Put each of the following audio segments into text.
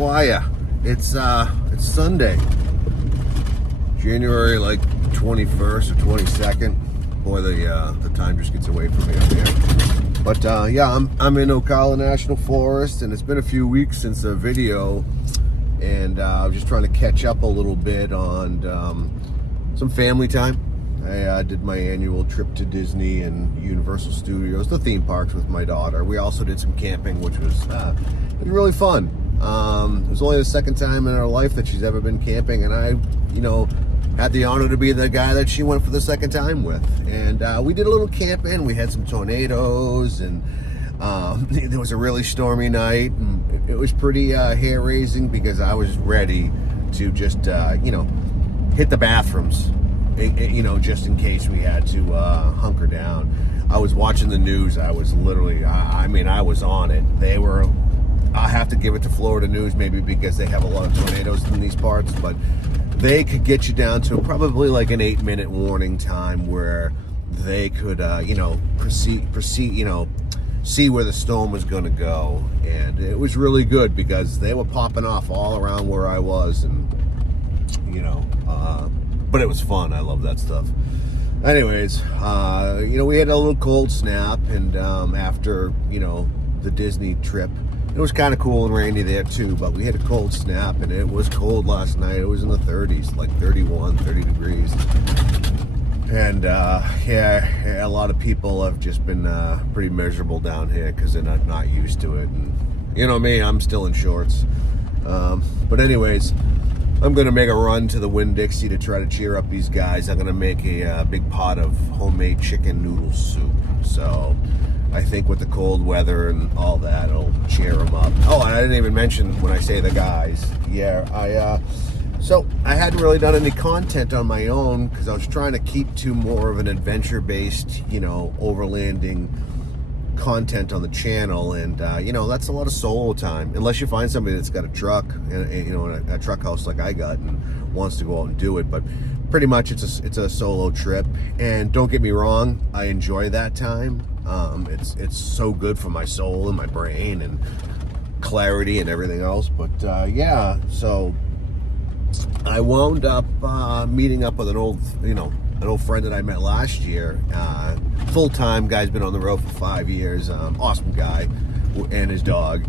Squire. It's Sunday, January like 21st or 22nd. Boy, the time just gets away from me up here. But yeah, I'm in Ocala National Forest, and it's been a few weeks since a video, and I'm just trying to catch up a little bit on some family time. I did my annual trip to Disney and Universal Studios, the theme parks, with my daughter. We also did some camping, which was really fun. It was only the second time in our life that she's ever been camping, and I, had the honor to be the guy that she went for the second time with. And we did a little camping. We had some tornadoes, and there was a really stormy night, and it was pretty hair-raising because I was ready to just, hit the bathrooms. Just in case we had to hunker down. I was watching the news. I was literally, I was on it. I have to give it to Florida News, maybe because they have a lot of tornadoes in these parts, but they could get you down to probably like an 8-minute warning time where they could, proceed, see where the storm was going to go. And it was really good because they were popping off all around where I was, and, but it was fun. I love that stuff. Anyways, we had a little cold snap, and after, the Disney trip, it was kind of cool and rainy there too, but we had a cold snap, and it was cold last night. It was in the 30s, like 31, 30 degrees. And a lot of people have just been pretty miserable down here because they're not used to it. And me, I'm still in shorts. But anyways, I'm going to make a run to the Winn-Dixie to try to cheer up these guys. I'm going to make a big pot of homemade chicken noodle soup. So I think with the cold weather and all that, it'll cheer them up. Oh, and I didn't even mention when I say the guys. Yeah, so I hadn't really done any content on my own because I was trying to keep to more of an adventure-based, overlanding content on the channel, and that's a lot of solo time unless you find somebody that's got a truck and a truck house like I got and wants to go out and do it. But pretty much it's a solo trip, and don't get me wrong, I enjoy that time. It's so good for my soul and my brain and clarity and everything else. But so I wound up meeting up with an old friend that I met last year. Full-time guy's been on the road for 5 years. Awesome guy, and his dog.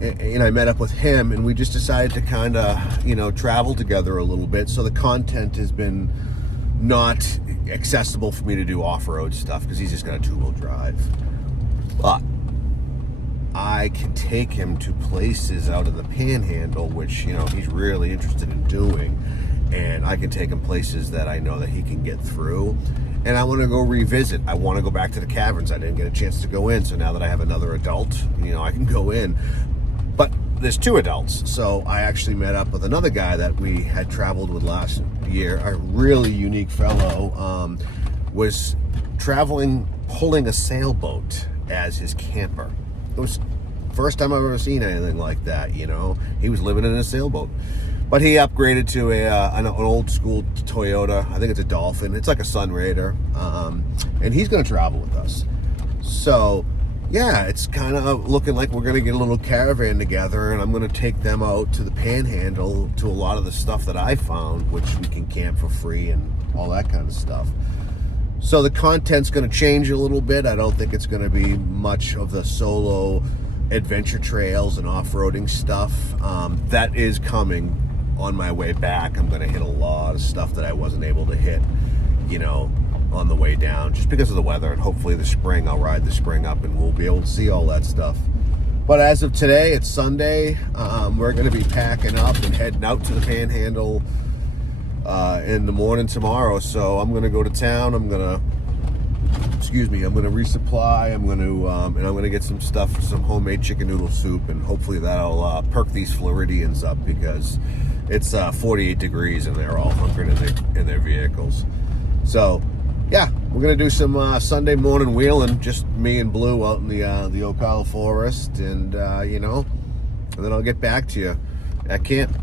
And I met up with him, and we just decided to kind of, travel together a little bit. So the content has been not accessible for me to do off-road stuff because he's just got a two-wheel drive. But I can take him to places out of the Panhandle, which, he's really interested in doing. And I can take him places that I know that he can get through. And I want to go revisit. I want to go back to the caverns. I didn't get a chance to go in. So now that I have another adult, I can go in. But there's two adults. So I actually met up with another guy that we had traveled with last year. A really unique fellow. Was traveling, pulling a sailboat as his camper. It was the first time I've ever seen anything like that, He was living in a sailboat. But he upgraded to an old school Toyota. I think it's a Dolphin. It's like a Sunraider. And he's going to travel with us. So, yeah, it's kind of looking like we're going to get a little caravan together, and I'm going to take them out to the Panhandle to a lot of the stuff that I found, which we can camp for free and all that kind of stuff. So the content's going to change a little bit. I don't think it's going to be much of the solo adventure trails and off-roading stuff. That is coming on my way back. I'm going to hit a lot of stuff that I wasn't able to hit, on the way down, just because of the weather. And hopefully the spring, I'll ride the spring up and we'll be able to see all that stuff. But as of today, it's Sunday. We're going to be packing up and heading out to the Panhandle in the morning tomorrow. So I'm going to go to town. I'm going to resupply. I'm going to get some stuff, some homemade chicken noodle soup, and hopefully that'll perk these Floridians up because it's 48 degrees and they're all hunkered in their vehicles. So, yeah, we're going to do some Sunday morning wheeling, just me and Blue out in the Ocala forest, and, and then I'll get back to you at camp.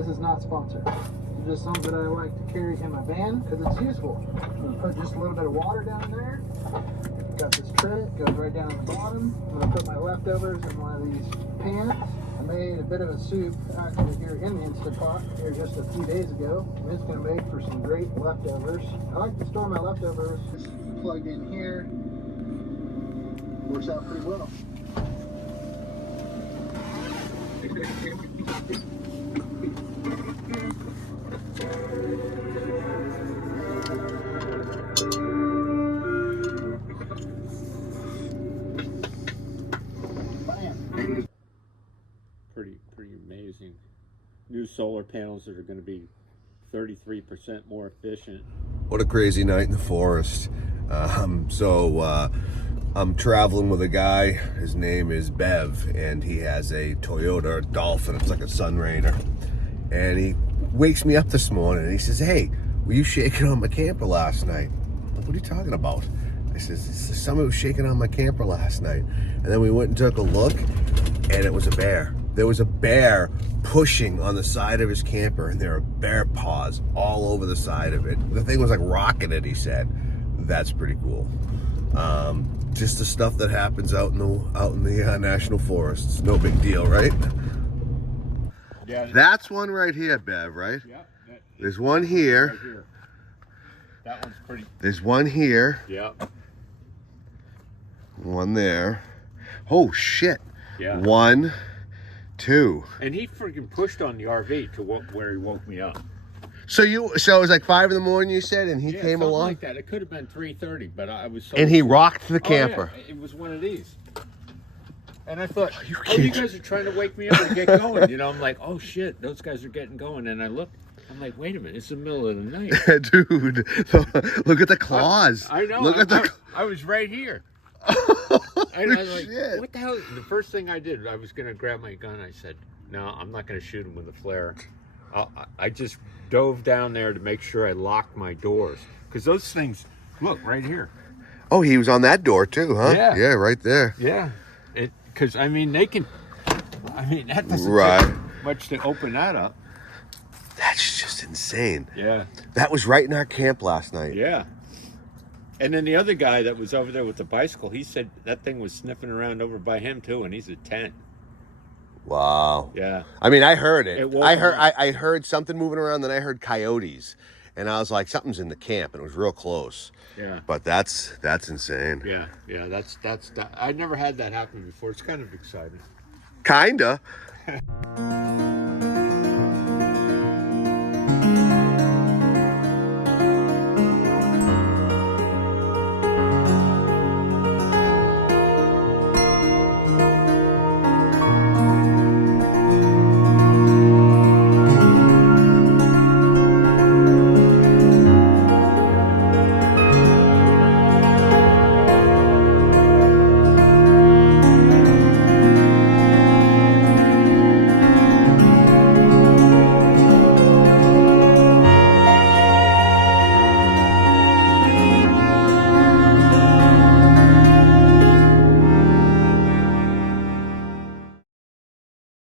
This is not sponsored. It's just something that I like to carry in my van because it's useful. I'm going to put just a little bit of water down there. Got this tray, goes right down at the bottom. I'm going to put my leftovers in one of these pans. I made a bit of a soup actually here in the Instant Pot here just a few days ago. And it's going to make for some great leftovers. I like to store my leftovers just plugged in here. Works out pretty well. Pretty amazing. New solar panels that are going to be 33% more efficient. What a crazy night in the forest. I'm traveling with a guy. His name is Bev, and he has a Toyota Dolphin. It's like a Sunraider. And he wakes me up this morning and he says, "Hey, were you shaking on my camper last night?" I'm like, "What are you talking about?" I says, "Somebody was shaking on my camper last night." And then we went and took a look, and it was a bear. There was a bear pushing on the side of his camper, and there were bear paws all over the side of it. The thing was like rocking it, he said. That's pretty cool. Just the stuff that happens out in the national forests. No big deal, right? Yeah. That's one right here, Bev, right? Yeah. There's one here. Right here. That one's pretty. There's one here. Yeah. One there. Oh, shit. Yeah. 1, 2. And he freaking pushed on the RV to where he woke me up. So it was like 5 in the morning, you said, and he came something along? like that. It could have been 3:30, but I was so... And he rocked the camper. Yeah, it was one of these. And I thought, you guys are trying to wake me up and get going. You know, I'm like, oh shit, those guys are getting going. And I look, I'm like, wait a minute, it's the middle of the night. Dude, look at the claws. I know. Look at I was right here. And I was like, what the hell? The first thing I did, I was going to grab my gun. I said, no, I'm not going to shoot him with a flare. I just dove down there to make sure I locked my doors. Because those things, look, right here. Oh, he was on that door too, huh? Yeah. Yeah, right there. Yeah. Because, I mean, that doesn't take much to open that up. That's just insane. Yeah. That was right in our camp last night. Yeah. And then the other guy that was over there with the bicycle, he said that thing was sniffing around over by him too, and he's a tent. Wow. Yeah. I mean, I heard it. I heard something moving around, then I heard coyotes. And I was like, something's in the camp, and it was real close. Yeah. But that's insane. Yeah. That's I'd never had that happen before. It's kind of exciting. Kinda.